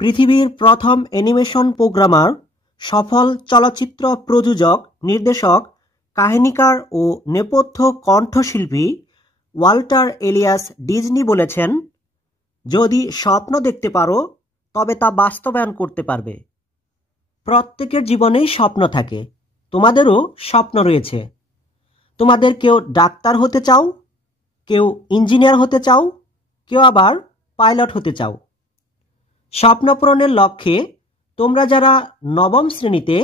পৃথিবীর প্রথম animation programmer, সফল চলচ্চিত্র প্রযোজক, নির্দেশক, কাহিনীকার ও নেপথ্য কণ্ঠশিল্পী ওয়াল্টার এলিয়াস ডিজনি বলেছেন, যদি স্বপ্ন দেখতে পারো তবে তা বাস্তবায়ন করতে পারবে। প্রত্যেকের জীবনেই স্বপ্ন থাকে। তোমাদেরও স্বপ্ন রয়েছে। তোমাদের কেউ ডাক্তার হতে চাও, কেউ ইঞ্জিনিয়ার হতে চাও, কেউ আবার পাইলট হতে চাও। স্বপ্ন পূরণের লক্ষ্যে তোমরা যারা নবম শ্রেণীতে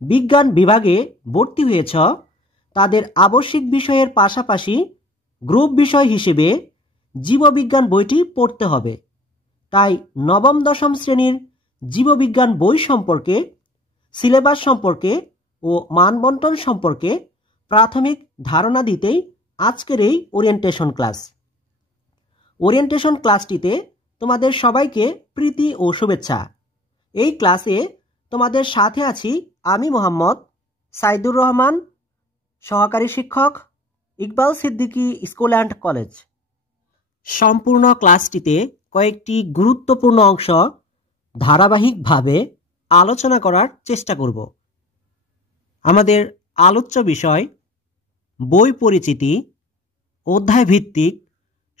বিজ্ঞান বিভাগে ভর্তি হয়েছ, তাদের আবশ্যিক বিষয়ের পাশাপাশি গ্রুপ বিষয় হিসেবে জীববিজ্ঞান বইটি পড়তে হবে। তাই নবম দশম শ্রেণীর জীববিজ্ঞান বই সম্পর্কে, সিলেবাস সম্পর্কে ও মানবন্টন সম্পর্কে প্রাথমিক ধারণা দিতেই আজকের এই ওরিয়েন্টেশন ক্লাস। ওরিয়েন্টেশন ক্লাসটিতে তোমাদের সবাইকে প্রীতি ও শুভেচ্ছা। এই ক্লাসে তোমাদের সাথে আছি আমি মোহাম্মদ সাইদুর রহমান, সহকারী শিক্ষক, Iqbal Siddiqui school and college. সম্পূর্ণ ক্লাসটিতে কয়েকটি গুরুত্বপূর্ণ অংশ ধারাবাহিকভাবে আলোচনা করার চেষ্টা করব। আমাদের আলোচ্য বিষয় বই পরিচিতি, অধ্যায় ভিত্তিক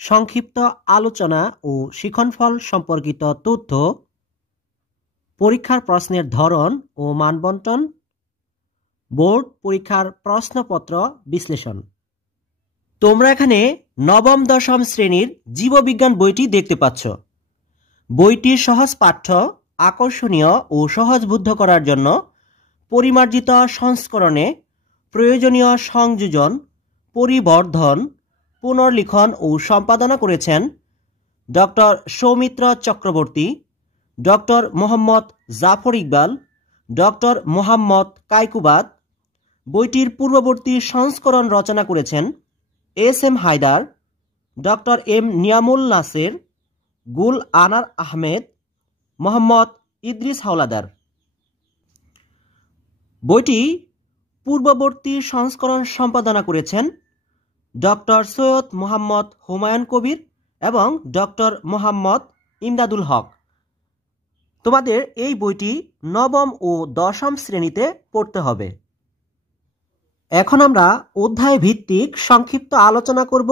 সংক্ষিপ্ত আলোচনা ও শিক্ষণফল সম্পর্কিত তথ্য, পরীক্ষার প্রশ্নের ধরন ও মানবন্টন, বোর্ড পরীক্ষার প্রশ্নপত্র বিশ্লেষণ। তোমরা এখানে নবম দশম শ্রেণীর জীববিজ্ঞান বইটি দেখতে পাচ্ছ। বইটির সহজ পাঠ্য, আকর্ষণীয় ও সহজবোধ্য করার জন্য পরিমার্জিত সংস্করণে প্রয়োজনীয় সংযোজন, পরিবর্ধন, পুনর্লিখন ও সম্পাদনা করেছেন doctor Soumitra Chakraborty, doctor Mohammad Jafar Iqbal, doctor Mohammad Kaykobad. বইটির পূর্ববর্তী সংস্করণ রচনা করেছেন S M. Haider, doctor M. Niamul Naser, Gul Anar Ahmed, Mohammad Idris Howlader. বইটি পূর্ববর্তী সংস্করণ সম্পাদনা করেছেন ডক্টর সৈয়দ মোহাম্মদ হুমায়ুন কবির এবং ডক্টর মোহাম্মদ ইমদাদুল হক। তোমাদের এই বইটি নবম ও দশম শ্রেণীতে পড়তে হবে। এখন আমরা অধ্যায় ভিত্তিক সংক্ষিপ্ত আলোচনা করব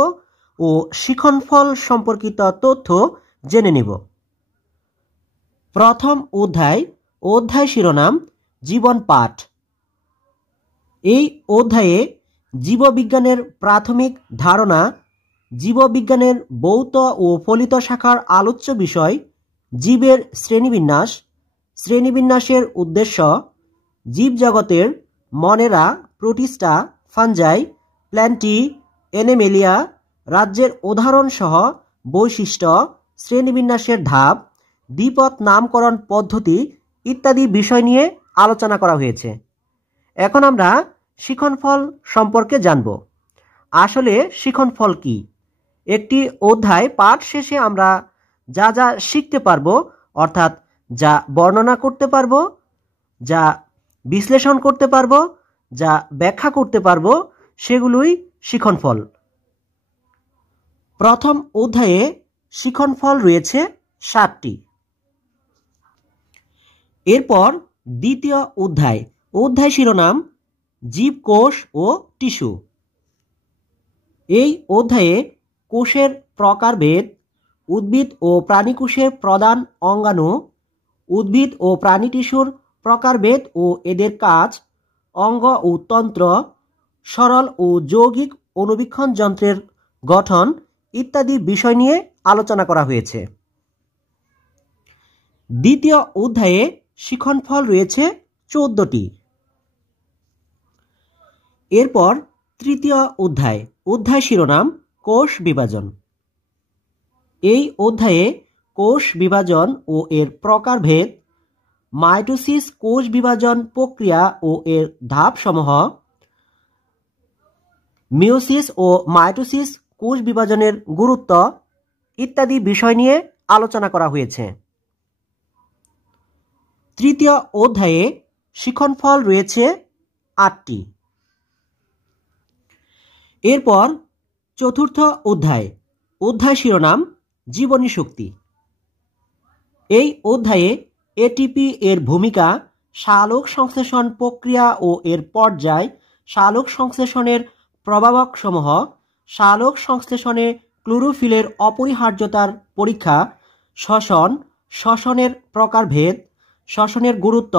ও শিক্ষণফল সম্পর্কিত তথ্য জেনে নিব। প্রথম অধ্যায় শিরোনাম জীবন পাঠ। এই অধ্যায়ে জীববিজ্ঞানের প্রাথমিক ধারণা, জীববিজ্ঞানের ভৌত ও ফলিত শাখার আলোচ্য বিষয়, জীবের শ্রেণীবিন্যাস, শ্রেণীবিন্যাসের উদ্দেশ্য, জীবজগতের মনেরা, প্রোটিস্টা, ফাঞ্জাই, প্ল্যান্টি, অ্যানিমেলিয়া, রাজ্যের উদাহরণসহ বৈশিষ্ট্য, শ্রেণীবিন্যাসের ধাপ, দ্বিপদ নামকরণ পদ্ধতি ইত্যাদি বিষয় নিয়ে আলোচনা করা হয়েছে। এখন আমরা শিক্ষণফল সম্পর্কে জানব। আসলে শিক্ষণফল কি? একটি অধ্যায় পাঠ শেষে আমরা যা যা শিখতে পারবো, অর্থাৎ যা বর্ণনা করতে পারবো, যা বিশ্লেষণ করতে পারবো, যা ব্যাখ্যা করতে পারবো, সেগুলোই শিক্ষণফল। প্রথম অধ্যায়ে শিক্ষণফল রয়েছে 7টি। এরপর দ্বিতীয় অধ্যায় শিরোনাম জীবকোষ ও টিস্যু। এই অধ্যায়ে কোষের প্রকারভেদ, উদ্ভিদ ও প্রাণীকোষের প্রধান অঙ্গাণু, উদ্ভিদ ও প্রাণী টিস্যুর প্রকারভেদ ও এদের কাজ, অঙ্গ ও তন্ত্র, সরল ও যৌগিক অণুবীক্ষণ যন্ত্রের গঠন ইত্যাদি বিষয় নিয়ে আলোচনা করা হয়েছে। দ্বিতীয় অধ্যায়ে শিক্ষণফল রয়েছে 14টি। এরপর তৃতীয় অধ্যায় শিরোনাম কোষ বিভাজন। এই অধ্যায়ে কোষ বিভাজন ও এর প্রকারভেদ, মাইটোসিস কোষ বিভাজন প্রক্রিয়া ও এর ধাপসমূহ, মিওসিস ও মাইটোসিস কোষ বিভাজনের গুরুত্ব ইত্যাদি বিষয় নিয়ে আলোচনা করা হয়েছে। তৃতীয় অধ্যায়ে শিক্ষণফল রয়েছে 8টি। এরপর চতুর্থ অধ্যায় শিরোনাম জীবনী শক্তি। এই অধ্যায়ে এটিপি এর ভূমিকা, সালোক সংশ্লেষণ প্রক্রিয়া ও এর পর্যায়, সালোক সংশ্লেষণের প্রভাবকসমূহ, সালোক সংশ্লেষণে ক্লোরোফিলের অপরিহার্যতার পরীক্ষা, শ্বসন, শ্বসনের প্রকারভেদ, শ্বসনের গুরুত্ব,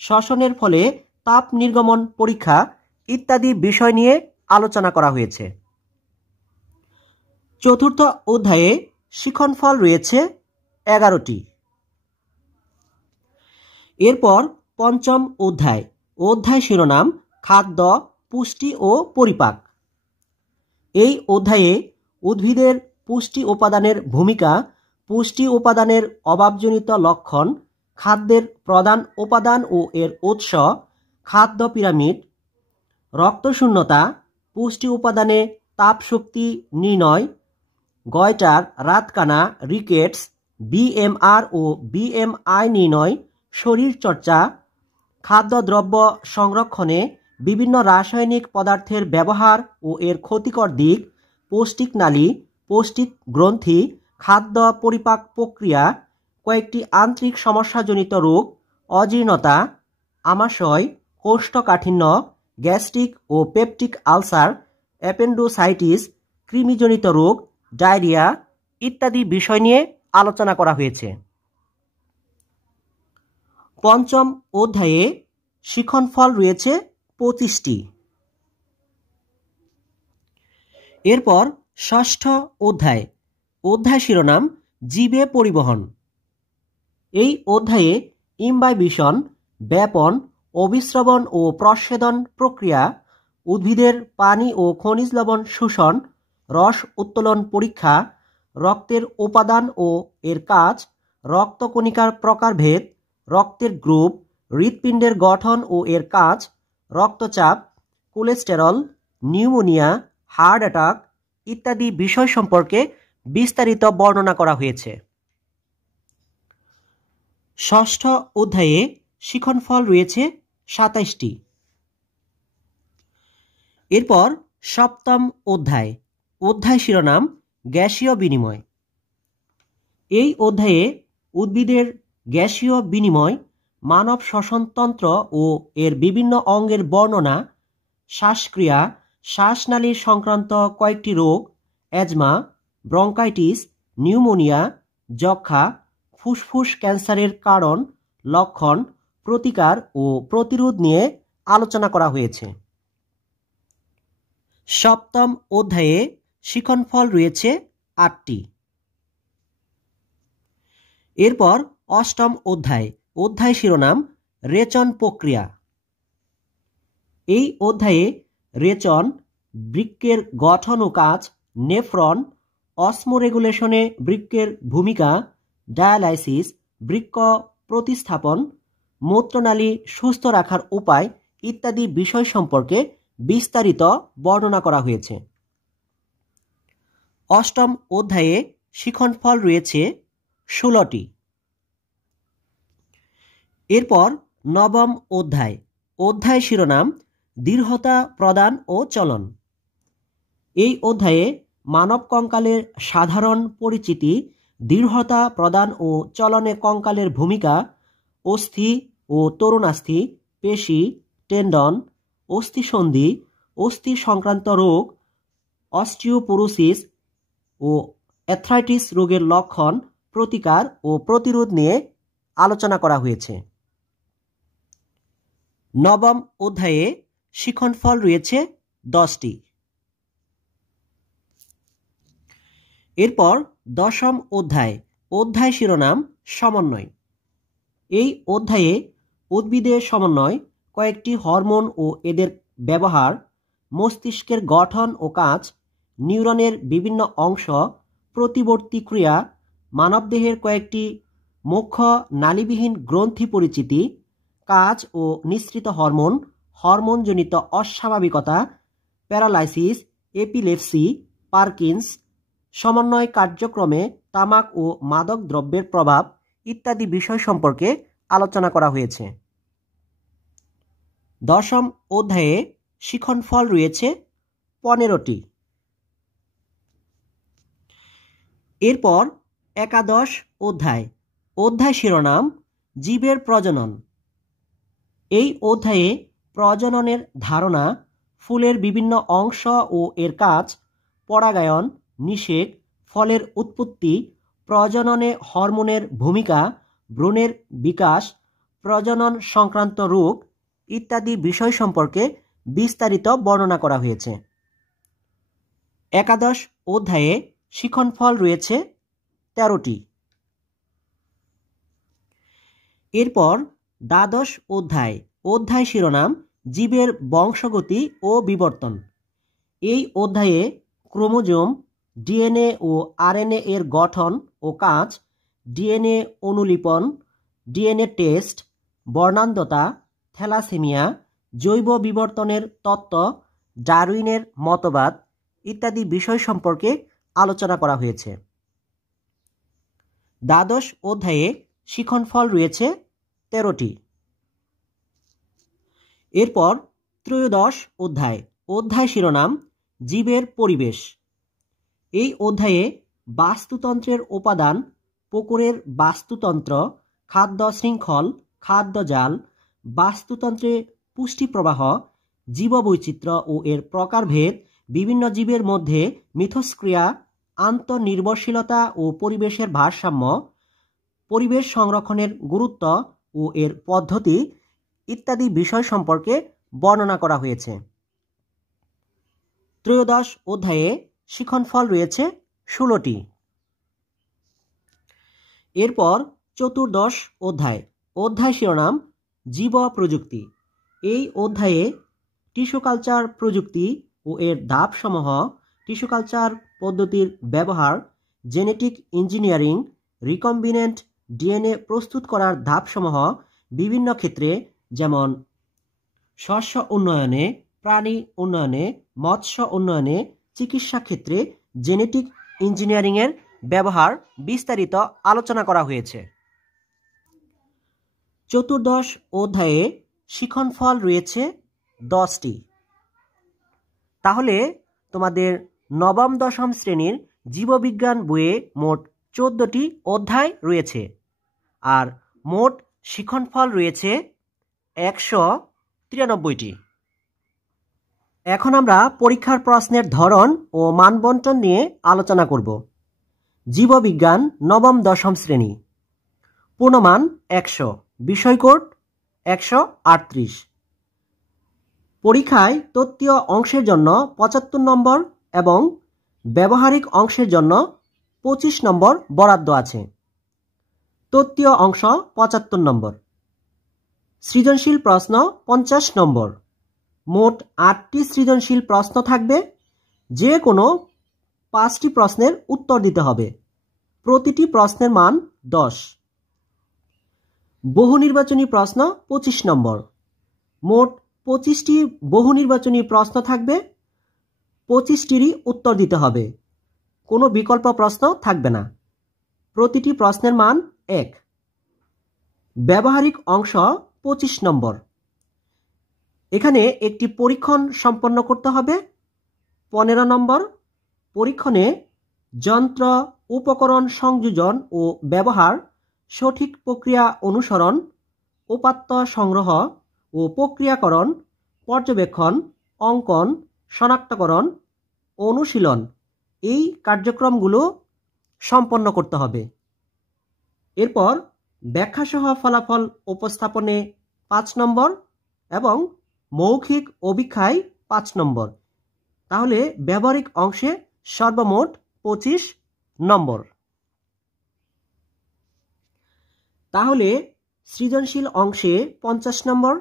শ্বসনের ফলে তাপ নির্গমন পরীক্ষা ইত্যাদি বিষয় নিয়ে আলোচনা করা হয়েছে। চতুর্থ অধ্যায়ে শিক্ষণফল রয়েছে 11টি। এরপর পঞ্চম অধ্যায় শিরোনাম খাদ্য, পুষ্টি ও পরিপাক। এই অধ্যায়ে উদ্ভিদের পুষ্টি উপাদানের ভূমিকা, পুষ্টি উপাদানের অভাবজনিত লক্ষণ, খাদ্যের প্রধান উপাদান ও এর উৎস, খাদ্য পিরামিড, রক্তশূন্যতা, পুষ্টি উপাদানে তাপশক্তি নির্ণয়, গয়টার, রাতকানা, রিকেটস, বিএমআর ও বিএমআই নির্ণয়, শরীরচর্চা, খাদ্যদ্রব্য সংরক্ষণে বিভিন্ন রাসায়নিক পদার্থের ব্যবহার ও এর ক্ষতিকর দিক, পৌষ্টিক নালী, পৌষ্টিক গ্রন্থি, খাদ্য পরিপাক প্রক্রিয়া, কয়েকটি আন্ত্রিক সমস্যাজনিত রোগ, অজীর্ণতা, আমাশয়, কোষ্ঠকাঠিন্য, গ্যাস্ট্রিক ও পেপটিক আলসার, অ্যাপেন্ডিসাইটিস, কৃমিজনিত রোগ, ডায়রিয়া ইত্যাদি বিষয় নিয়ে আলোচনা করা হয়েছে। পঞ্চম অধ্যায়ে শিক্ষণফল রয়েছে 25টি। এরপর ষষ্ঠ অধ্যায় শিরোনাম জীবে পরিবহন। এই অধ্যায়ে ইমবাইবিশন, ব্যাপন, অভিস্রবণ ও প্রস্বেদন প্রক্রিয়া, উদ্ভিদের পানি ও খনিজ লবণ শোষণ, রস উত্তোলন পরীক্ষা, রক্তের উপাদান ও এর কাজ, রক্তকণিকার প্রকারভেদ, রক্তের গ্রুপ, হৃৎপিণ্ডের গঠন ও এর কাজ, রক্তচাপ, কোলেস্টেরল, নিউমোনিয়া, হার্ট অ্যাটাক ইত্যাদি বিষয় সম্পর্কে বিস্তারিত বর্ণনা করা হয়েছে। ষষ্ঠ অধ্যায়ে শিক্ষণফল রয়েছে 27টি। এরপর সপ্তম অধ্যায় শিরোনাম গ্যাসীয় বিনিময়। এই অধ্যায়ে উদ্ভিদের গ্যাসীয় বিনিময়, মানব শ্বসনতন্ত্র ও এর বিভিন্ন অঙ্গের বর্ণনা, শ্বাসক্রিয়া, শ্বাসনালী সংক্রান্ত কয়েকটি রোগ, অ্যাজমা, ব্রঙ্কাইটিস, নিউমোনিয়া, যক্ষ্মা, ফুসফুস ক্যান্সারের কারণ, লক্ষণ, প্রতিকার ও প্রতিরোধ নিয়ে আলোচনা করা হয়েছে। সপ্তম অধ্যায়ে শিক্ষণফল রয়েছে 8টি। এরপর অষ্টম অধ্যায় শিরোনাম রেচন প্রক্রিয়া। এই অধ্যায়ে রেচন, বৃক্কের গঠন ও কাজ, নেফ্রন, অসমোরেগুলেশনে বৃক্কের ভূমিকা, ডায়ালাইসিস, বৃক্ক প্রতিস্থাপন, মূত্রনালী সুস্থ রাখার উপায় ইত্যাদি বিষয় সম্পর্কে বিস্তারিত বর্ণনা করা হয়েছে। অষ্টম অধ্যায়ে শিক্ষণফল রয়েছে 16টি। এরপর নবম অধ্যায় শিরোনাম দৃঢ়তা প্রদান ও চলন। এই অধ্যায়ে মানব কঙ্কালের সাধারণ পরিচিতি, দৃঢ়তা প্রদান ও চলনে কঙ্কালের ভূমিকা, অস্থি ও তরুণাস্থি, পেশি, টেন্ডন, অস্থিসন্ধি, অস্থি সংক্রান্ত রোগ, অস্টিওপোরোসিস ও অ্যাথ্রাইটিস রোগের লক্ষণ, প্রতিকার ও প্রতিরোধ নিয়ে আলোচনা করা হয়েছে। নবম অধ্যায়ে শিক্ষণফল রয়েছে 10টি। এরপর দশম অধ্যায় শিরোনাম সমন্বয়। এই অধ্যায়ে উদ্ভিদের সমন্বয়, কয়েকটি হরমোন ও এদের ব্যবহার, মস্তিষ্কের গঠন ও কাজ, নিউরনের বিভিন্ন অংশ, প্রতিবর্তী ক্রিয়া, মানবদেহের কয়েকটি মুখ্য নালীবিহীন গ্রন্থি পরিচিতি, কাজ ও নিঃসৃত হরমোন, হরমোনজনিত অস্বাভাবিকতা, প্যারালাইসিস, এপিলেপসি, পার্কিন্স, সমন্বয় কার্যক্রমে তামাক ও মাদক দ্রব্যের প্রভাব ইত্যাদি বিষয় সম্পর্কে আলোচনা করা হয়েছে। দশম অধ্যায়ে শিক্ষণফল রয়েছে 15টি। এরপর একাদশ অধ্যায় শিরোনাম জীবের প্রজনন। এই অধ্যায়ে প্রজননের ধারণা, ফুলের বিভিন্ন অংশ ও এর কাজ, পরাগায়ন, নিষেক, ফলের উৎপত্তি, প্রজননে হরমোনের ভূমিকা, ভ্রূণের বিকাশ, প্রজনন সংক্রান্ত রোগ ইত্যাদি বিষয় সম্পর্কে বিস্তারিত বর্ণনা করা হয়েছে। একাদশ অধ্যায়ে শিখনফল রয়েছে 13টি। এরপর দ্বাদশ অধ্যায় শিরোনাম জীবের বংশগতি ও বিবর্তন। এই অধ্যায়ে ক্রোমোজোম, ডিএনএ ও আরএনএ এর গঠন ও কাজ, ডিএনএ অনুলিপন, ডিএনএ টেস্ট, বর্ণান্ধতা, থ্যালাসেমিয়া, জৈব বিবর্তনের তত্ত্ব, ডারউইনের মতবাদ ইত্যাদি বিষয় সম্পর্কে আলোচনা করা হয়েছে। দ্বাদশ অধ্যায়ে শিখনফল রয়েছে 13টি। এরপর ত্রয়োদশ অধ্যায় শিরোনাম জীবের পরিবেশ। এই অধ্যায়ে বাস্তুতন্ত্রের উপাদান, পুকুরের বাস্তুতন্ত্র, খাদ্য শৃঙ্খল, খাদ্য জাল, বাস্তুতন্ত্রে পুষ্টি প্রবাহ, জীববৈচিত্র্য ও এর প্রকারভেদ, বিভিন্ন জীবের মধ্যে মিথস্ক্রিয়া, আন্তঃনির্ভরশীলতা ও পরিবেশের ভারসাম্য, পরিবেশ সংরক্ষণের গুরুত্ব ও এর পদ্ধতি ইত্যাদি বিষয় সম্পর্কে বর্ণনা করা হয়েছে। ত্রয়োদশ অধ্যায়ে শিখনফল রয়েছে 16টি। এরপর চতুর্দশ অধ্যায় শিরোনাম জীব প্রযুক্তি। এই অধ্যায়ে টিস্যু কালচার প্রযুক্তি ও এর ধাপসমূহ, টিস্যু কালচার পদ্ধতির ব্যবহার, জেনেটিক ইঞ্জিনিয়ারিং, রিকম্বিনেন্ট ডিএনএ প্রস্তুত করার ধাপসমূহ বিভিন্ন ক্ষেত্রে, যেমন শস্য উন্নয়নে, প্রাণী উন্নয়নে, মৎস্য উন্নয়নে, চিকিৎসা ক্ষেত্রে জেনেটিক ইঞ্জিনিয়ারিংয়ের ব্যবহার বিস্তারিত আলোচনা করা হয়েছে। চতুর্দশ অধ্যায়ে শিখনফল রয়েছে 10টি। তাহলে তোমাদের নবম দশম শ্রেণীর জীববিজ্ঞান বইয়ে মোট 14টি অধ্যায় রয়েছে, আর মোট শিখনফল রয়েছে 193টি। এখন আমরা পরীক্ষার প্রশ্নের ধরন ও মানবন্টন নিয়ে আলোচনা করব। জীববিজ্ঞান নবম দশম শ্রেণী, পূর্ণমান 100, বিষয়কোড 138। পরীক্ষায় তত্ত্বীয় অংশের জন্য 75 নম্বর এবং ব্যবহারিক অংশের জন্য 25 নম্বর বরাদ্দ আছে। তত্ত্বীয় অংশ 75 নম্বর, সৃজনশীল প্রশ্ন 50 নম্বর। মোট 8টি সৃজনশীল প্রশ্ন থাকবে, যে কোনো 5টি প্রশ্নের উত্তর দিতে হবে। প্রতিটি প্রশ্নের মান 10। বহু নির্বাচনী প্রশ্ন 25 নম্বর। মোট 25টি বহু নির্বাচনী প্রশ্ন থাকবে, 25টিরই উত্তর দিতে হবে, কোনো বিকল্প প্রশ্ন থাকবে না। প্রতিটি প্রশ্নের মান 1। ব্যবহারিক অংশ 25 নম্বর। এখানে একটি পরীক্ষণ সম্পন্ন করতে হবে, 15 নম্বর। পরীক্ষণে যন্ত্র উপকরণ সংযোজন ও ব্যবহার, সঠিক প্রক্রিয়া অনুসরণ, উপাত্ত সংগ্রহ ও প্রক্রিয়াকরণ, পর্যবেক্ষণ, অঙ্কন, শনাক্তকরণ, অনুশীলন এই কার্যক্রমগুলো সম্পন্ন করতে হবে। এরপর ব্যাখ্যাসহ ফলাফল উপস্থাপনে 5 নম্বর এবং মৌখিক অভিক্ষায় 5 নম্বর। তাহলে ব্যবহারিক অংশে সর্বমোট 25 নম্বর। তাহলে সৃজনশীল অংশে 50 নম্বর,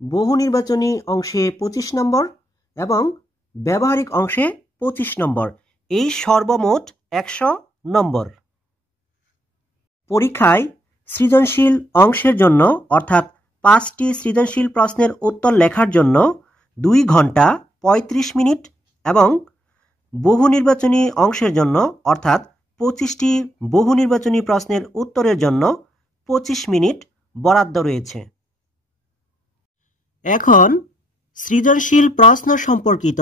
বহু নির্বাচনী অংশে 25 নম্বর এবং ব্যবহারিক অংশে 25 নম্বর, এই সর্বমোট 100 নম্বর। পরীক্ষায় সৃজনশীল অংশের জন্য অর্থাৎ 5টি সৃজনশীল প্রশ্নের উত্তর লেখার জন্য 2 ঘন্টা 35 মিনিট এবং বহু নির্বাচনী অংশের জন্য অর্থাৎ 25টি বহু নির্বাচনী প্রশ্নের উত্তরের জন্য 25 মিনিট বরাদ্দ রয়েছে। এখন সৃজনশীল প্রশ্ন সম্পর্কিত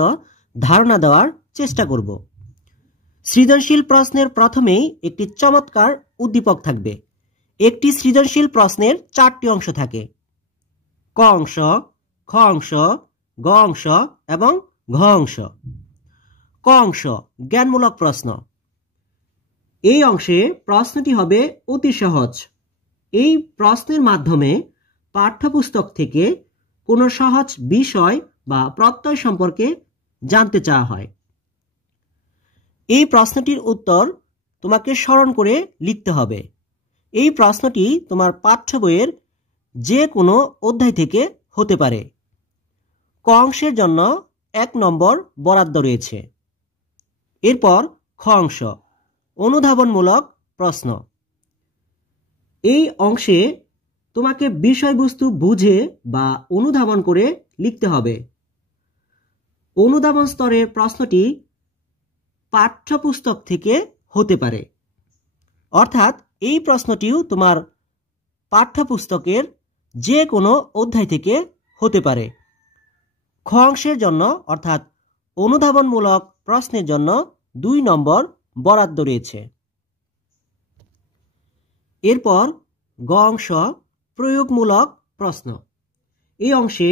ধারণা দেওয়ার চেষ্টা করব। সৃজনশীল প্রশ্নের প্রথমেই একটি চমৎকার উদ্দীপক থাকবে। একটি সৃজনশীল প্রশ্নের 4টি অংশ থাকে, ক অংশ, খ অংশ, গ অংশ এবং ঘ অংশ। ক অংশ জ্ঞানমূলক প্রশ্ন। এই অংশে প্রশ্নটি হবে অতি সহজ। এই প্রশ্নের মাধ্যমে পাঠ্যপুস্তক থেকে কোনো সহজ বিষয় বা প্রত্যয় সম্পর্কে জানতে চাওয়া হয়। এই প্রশ্নটির উত্তর তোমাকে স্মরণ করে লিখতে হবে। এই প্রশ্নটি তোমার পাঠ্য বইয়ের যে কোনো অধ্যায় থেকে হতে পারে। ক অংশের জন্য 1 নম্বর বরাদ্দ রয়েছে। এরপর খ অংশ অনুধাবনমূলক প্রশ্ন। এই অংশে তোমাকে বিষয়বস্তু বুঝে বা অনুধাবন করে লিখতে হবে। অনুধাবন স্তরের প্রশ্নটি পাঠ্যপুস্তক থেকে হতে পারে, অর্থাৎ এই প্রশ্নটিও তোমার পাঠ্যপুস্তকের যে কোনো অধ্যায় থেকে হতে পারে। খ অংশের জন্য অর্থাৎ অনুধাবনমূলক প্রশ্নের জন্য 2 নম্বর বরাদ্দ রয়েছে। এরপর গ অংশ প্রয়োগমূলক প্রশ্ন। এই অংশে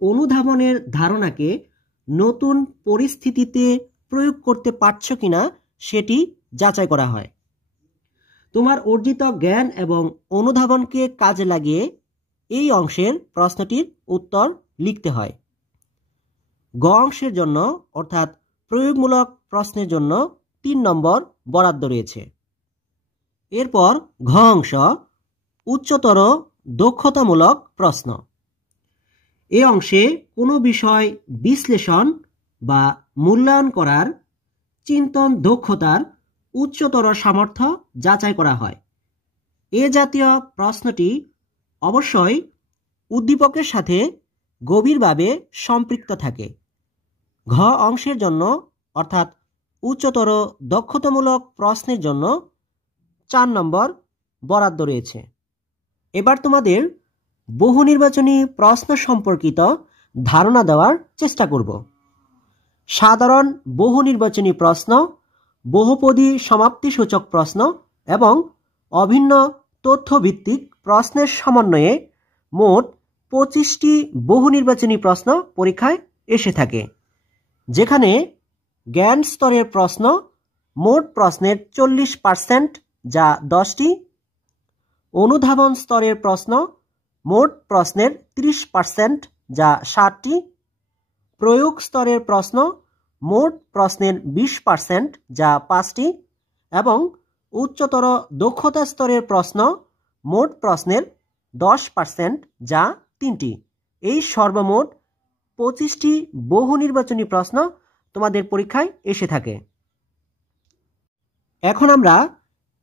অনুধাবনের ধারণাকে নতুন পরিস্থিতিতে প্রয়োগ করতে পারছ কিনা সেটি যাচাই করা হয়। তোমার অর্জিত জ্ঞান এবং অনুধাবনকে কাজে লাগিয়ে এই অংশের প্রশ্নটির উত্তর লিখতে হয়। গ অংশের জন্য অর্থাৎ প্রয়োগমূলক প্রশ্নের জন্য 3 নম্বর বরাদ্দ রয়েছে। এরপর ঘ অংশ উচ্চতর দক্ষতামূলক প্রশ্ন। এই অংশে কোনো বিষয় বিশ্লেষণ বা মূল্যায়ন করার চিন্তন দক্ষতার উচ্চতর সামর্থ্য যাচাই করা হয়। এ জাতীয় প্রশ্নটি অবশ্যই উদ্দীপকের সাথে গভীরভাবে সম্পৃক্ত থাকে। ঘ অংশের জন্য অর্থাৎ উচ্চতর দক্ষতামূলক প্রশ্নের জন্য 4 নম্বর বরাদ্দ রয়েছে। এবার তোমাদের বহু নির্বাচনী প্রশ্ন সম্পর্কিত ধারণা দেওয়ার চেষ্টা করব। সাধারণ বহু নির্বাচনী প্রশ্ন, বহুপদী সমাপ্তিসূচক প্রশ্ন এবং অভিন্ন তথ্যভিত্তিক প্রশ্নের সমন্বয়ে মোট 25টি বহু নির্বাচনী প্রশ্ন পরীক্ষায় এসে থাকে, যেখানে জ্ঞান স্তরের প্রশ্ন মোট প্রশ্নের 40% যা 10টি, অনুধাবন স্তরের প্রশ্ন মোট প্রশ্নের 30% যা 60টি, প্রয়োগ স্তরের প্রশ্ন মোট প্রশ্নের 20% যা 5টি এবং উচ্চতর দক্ষতা স্তরের প্রশ্ন মোট প্রশ্নের 10% যা 3টি। এই সর্বমোট 25টি বহু নির্বাচনী প্রশ্ন তোমাদের পরীক্ষায় এসে থাকে। এখন আমরা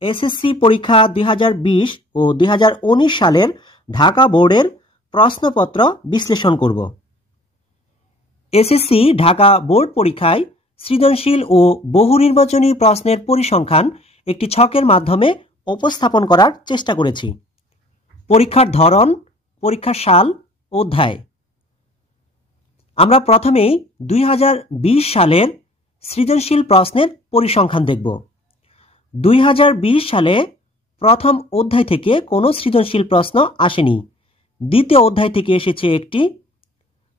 এসএসসি পরীক্ষা 2020 ও 2019 সালের ঢাকা বোর্ডের প্রশ্নপত্র বিশ্লেষণ করব। এসএসসি ঢাকা বোর্ড পরীক্ষায় সৃজনশীল ও বহু নির্বাচনী প্রশ্নের পরিসংখ্যান একটি ছকের মাধ্যমে উপস্থাপন করার চেষ্টা করেছি। পরীক্ষার ধরন, পরীক্ষার সাল, অধ্যায়। আমরা প্রথমেই 2020 সালের সৃজনশীল প্রশ্নের পরিসংখ্যান দেখব। 2020 সালে প্রথম অধ্যায় থেকে কোনো সৃজনশীল প্রশ্ন আসেনি। দ্বিতীয় অধ্যায় থেকে এসেছে একটি,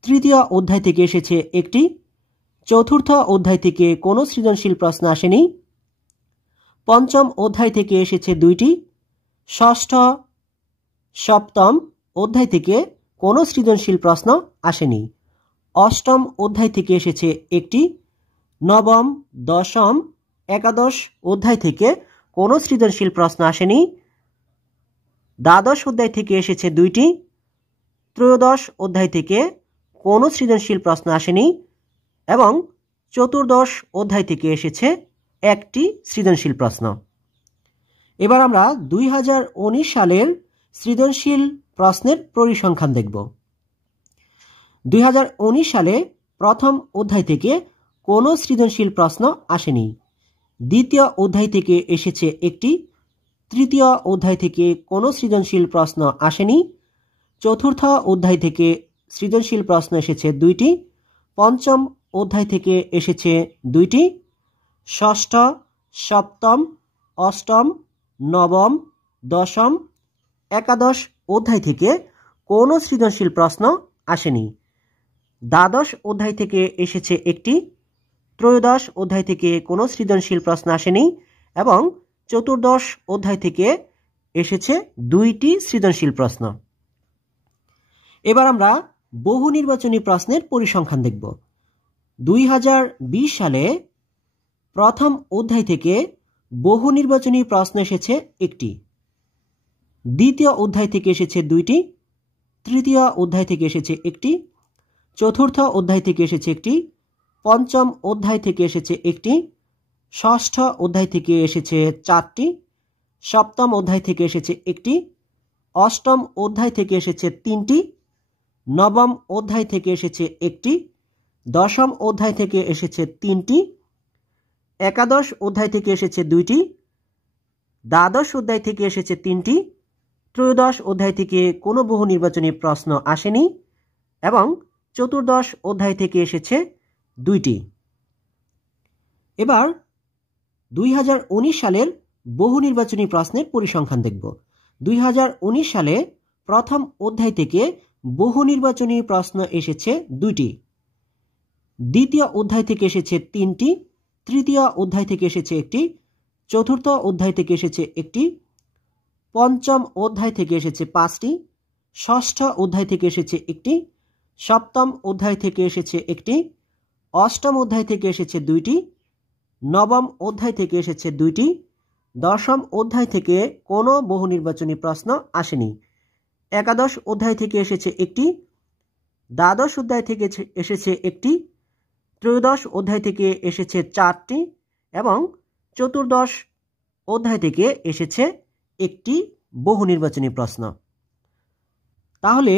তৃতীয় অধ্যায় থেকে এসেছে একটি, চতুর্থ অধ্যায় থেকে কোনো সৃজনশীল প্রশ্ন আসেনি, পঞ্চম অধ্যায় থেকে এসেছে 2টি, ষষ্ঠ, সপ্তম অধ্যায় থেকে কোনো সৃজনশীল প্রশ্ন আসেনি, অষ্টম অধ্যায় থেকে এসেছে একটি, নবম, দশম, একাদশ অধ্যায় থেকে কোনো সৃজনশীল প্রশ্ন আসেনি, দ্বাদশ অধ্যায় থেকে এসেছে 2টি, ত্রয়োদশ অধ্যায় থেকে কোনো সৃজনশীল প্রশ্ন আসেনি এবং চতুর্দশ অধ্যায় থেকে এসেছে একটি সৃজনশীল প্রশ্ন। এবার আমরা 2019 সালের সৃজনশীল প্রশ্নের পরিসংখ্যান দেখব। 2019 সালে প্রথম অধ্যায় থেকে কোনো সৃজনশীল প্রশ্ন আসেনি। দ্বিতীয় অধ্যায় থেকে এসেছে একটি, তৃতীয় অধ্যায় থেকে কোনো সৃজনশীল প্রশ্ন আসেনি, চতুর্থ অধ্যায় থেকে সৃজনশীল প্রশ্ন এসেছে 2টি, পঞ্চম অধ্যায় থেকে এসেছে 2টি, ষষ্ঠ, সপ্তম, অষ্টম, নবম, দশম একাদশ অধ্যায় থেকে কোনো সৃজনশীল প্রশ্ন আসেনি। দ্বাদশ অধ্যায় থেকে এসেছে একটি, ত্রয়োদশ অধ্যায় থেকে কোনো সৃজনশীল প্রশ্ন আসেনি এবং চতুর্দশ অধ্যায় থেকে এসেছে 2টি সৃজনশীল প্রশ্ন। এবার আমরা বহু নির্বাচনী প্রশ্নের পরিসংখ্যান দেখব। 2020 সালে প্রথম অধ্যায় থেকে বহু নির্বাচনী প্রশ্ন এসেছে একটি, দ্বিতীয় অধ্যায় থেকে এসেছে 2টি, তৃতীয় অধ্যায় থেকে এসেছে একটি, চতুর্থ অধ্যায় থেকে এসেছে একটি, পঞ্চম অধ্যায় থেকে এসেছে একটি, ষষ্ঠ অধ্যায় থেকে এসেছে 4টি, সপ্তম অধ্যায় থেকে এসেছে একটি, অষ্টম অধ্যায় থেকে এসেছে 3টি, নবম অধ্যায় থেকে এসেছে একটি, দশম অধ্যায় থেকে এসেছে 3টি, একাদশ অধ্যায় থেকে এসেছে 2টি, দ্বাদশ অধ্যায় থেকে এসেছে 3টি, ত্রয়োদশ অধ্যায় থেকে কোনো বহু নির্বাচনী প্রশ্ন আসেনি এবং চতুর্দশ অধ্যায় থেকে এসেছে 2টি। এবার 2019 সালের বহু নির্বাচনী প্রশ্নের পরিসংখ্যান দেখব। 2019 সালে প্রথম অধ্যায় থেকে বহু নির্বাচনী প্রশ্ন এসেছে 2টি, দ্বিতীয় অধ্যায় থেকে এসেছে 3টি, তৃতীয় অধ্যায় থেকে এসেছে একটি, চতুর্থ অধ্যায় থেকে এসেছে একটি, পঞ্চম অধ্যায় থেকে এসেছে 5টি, ষষ্ঠ অধ্যায় থেকে এসেছে একটি, সপ্তম অধ্যায় থেকে এসেছে একটি, অষ্টম অধ্যায় থেকে এসেছে 2টি, নবম অধ্যায় থেকে এসেছে 2টি, দশম অধ্যায় থেকে কোনো বহু নির্বাচনী প্রশ্ন আসেনি, একাদশ অধ্যায় থেকে এসেছে একটি, দ্বাদশ অধ্যায় থেকে এসেছে একটি, ত্রয়োদশ অধ্যায় থেকে এসেছে 4টি এবং চতুর্দশ অধ্যায় থেকে এসেছে একটি বহু নির্বাচনী প্রশ্ন। তাহলে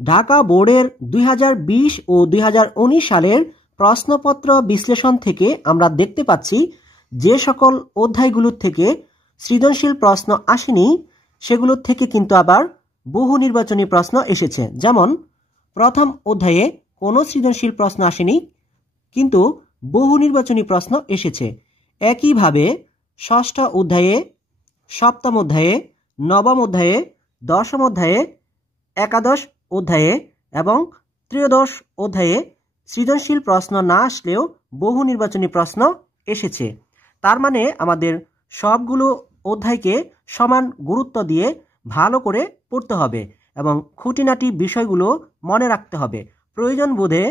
ঢাকা বোর্ডের 2020 ও 2019 সালের প্রশ্নপত্র বিশ্লেষণ থেকে আমরা দেখতে পাচ্ছি যে সকল অধ্যায়গুলোর থেকে সৃজনশীল প্রশ্ন আসেনি সেগুলোর থেকে কিন্তু আবার বহু নির্বাচনী প্রশ্ন এসেছে। যেমন প্রথম অধ্যায়ে কোনো সৃজনশীল প্রশ্ন আসেনি কিন্তু বহু নির্বাচনী প্রশ্ন এসেছে। একইভাবে ষষ্ঠ অধ্যায়ে, সপ্তম অধ্যায়ে, নবম অধ্যায়ে, দশম অধ্যায়ে, একাদশ অধ্যায়ে এবং ত্রয়োদশ অধ্যায়ে সৃজনশীল প্রশ্ন না আসলেও বহু নির্বাচনী প্রশ্ন এসেছে। তার মানে আমাদের সবগুলো অধ্যায়কে সমান গুরুত্ব দিয়ে ভালো করে পড়তে হবে এবং খুঁটিনাটি বিষয়গুলো মনে রাখতে হবে। প্রয়োজন বোধে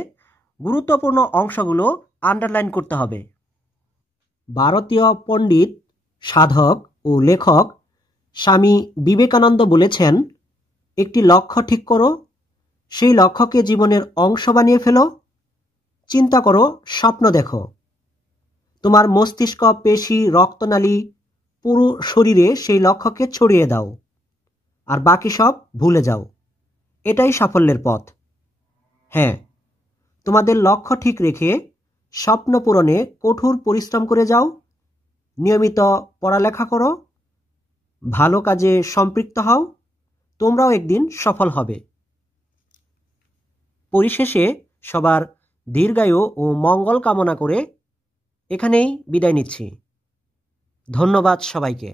গুরুত্বপূর্ণ অংশগুলো আন্ডারলাইন করতে হবে। ভারতীয় পণ্ডিত, সাধক ও লেখক স্বামী বিবেকানন্দ বলেছেন, একটি লক্ষ্য ঠিক করো, সেই লক্ষ্যকে জীবনের অংশ বানিয়ে ফেলো। চিন্তা করো, স্বপ্ন দেখো। তোমার মস্তিষ্ক, পেশি, রক্তনালী, পুরো শরীরে সেই লক্ষ্যকে ছড়িয়ে দাও আর বাকি সব ভুলে যাও। এটাই সাফল্যের পথ। হ্যাঁ, তোমাদের লক্ষ্য ঠিক রেখে স্বপ্ন পূরণে কঠোর পরিশ্রম করে যাও, নিয়মিত পড়ালেখা করো, ভালো কাজে সম্পৃক্ত হও, তোমরাও একদিন সফল হবে। পরিশেষে সবার দীর্ঘায়ু ও মঙ্গল কামনা করে এখানেই বিদায় নিচ্ছি। ধন্যবাদ সবাইকে।